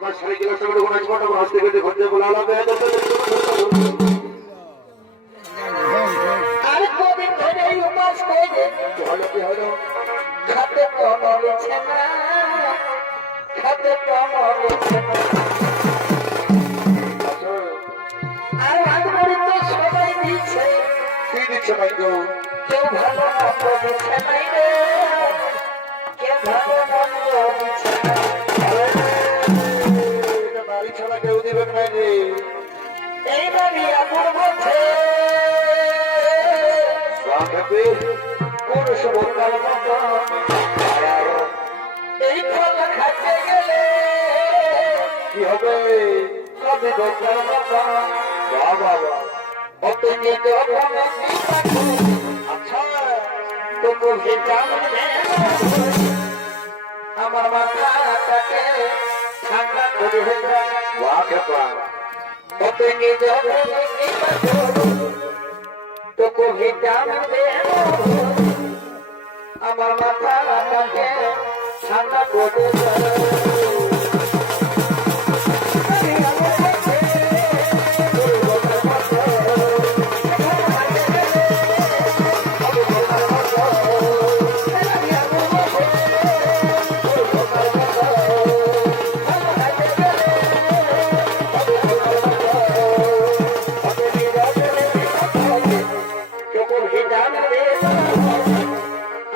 আমার সাইকেল আছে বলে কোন আজমাটা হাসতে গেছে ঘন্টা বলা লাগবে আর কদিন ধরে এই উপাস করে হলো কি হলো খাতে কমলেছে না খাতে কমলেছে না আর আজমারি তো সবাই দিচ্ছে কি দিচ্ছে ভাই গো কেউ ভালো মন্দ দিচ্ছে নাই রে কেউ ভালো মন্দ দিচ্ছে না বাড়ি ছাড়া কেউ দিবেন না রে এই বাড়ি আমার বলছে কোন শুভকাল মতো এই ফল খাতে গেলে কি হবে কবি দোকান বাবা বাবা অত নিজ আচ্ছা তবু জানলে আমার মাথাটাকে ঠান্ডা করে বাহ খেপা অত নিজ তবু জানলে আমার মাথাটাকে ঠান্ডা করে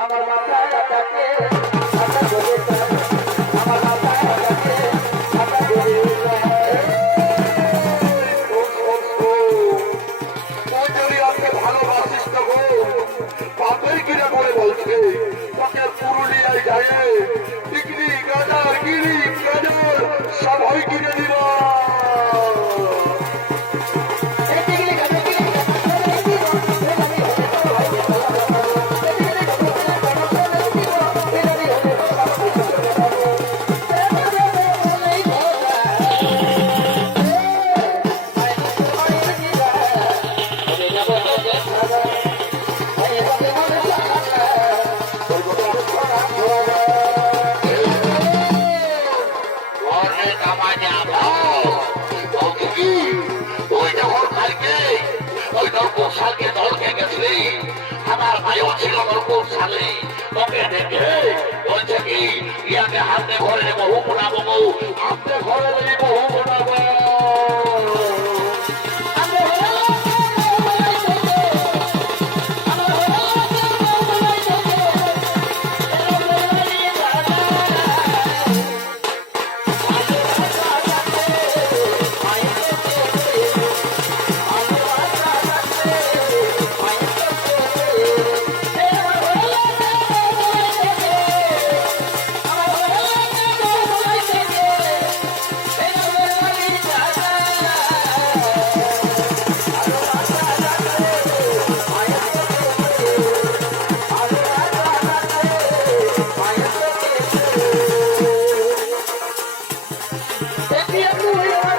আমার মাথাটাকে ঠান্ডা করে আমার মাথাটাকে ঠান্ডা করে তুই যদি আমাকে ভালোবাসিস তো গো বাপের কিনা বলে বলছে তোকে পুরুলিয়ায় যায় টিকলি গাজার গিরি গাজার সবাই কিনে দিবা আমার ভাইও ছিল নরকুর সালে তোকে দেখে বলছে কি ইয়াকে হাতে ঘরে বহু গুণাবো হাতে ঘরে বহু গুণাবো Happy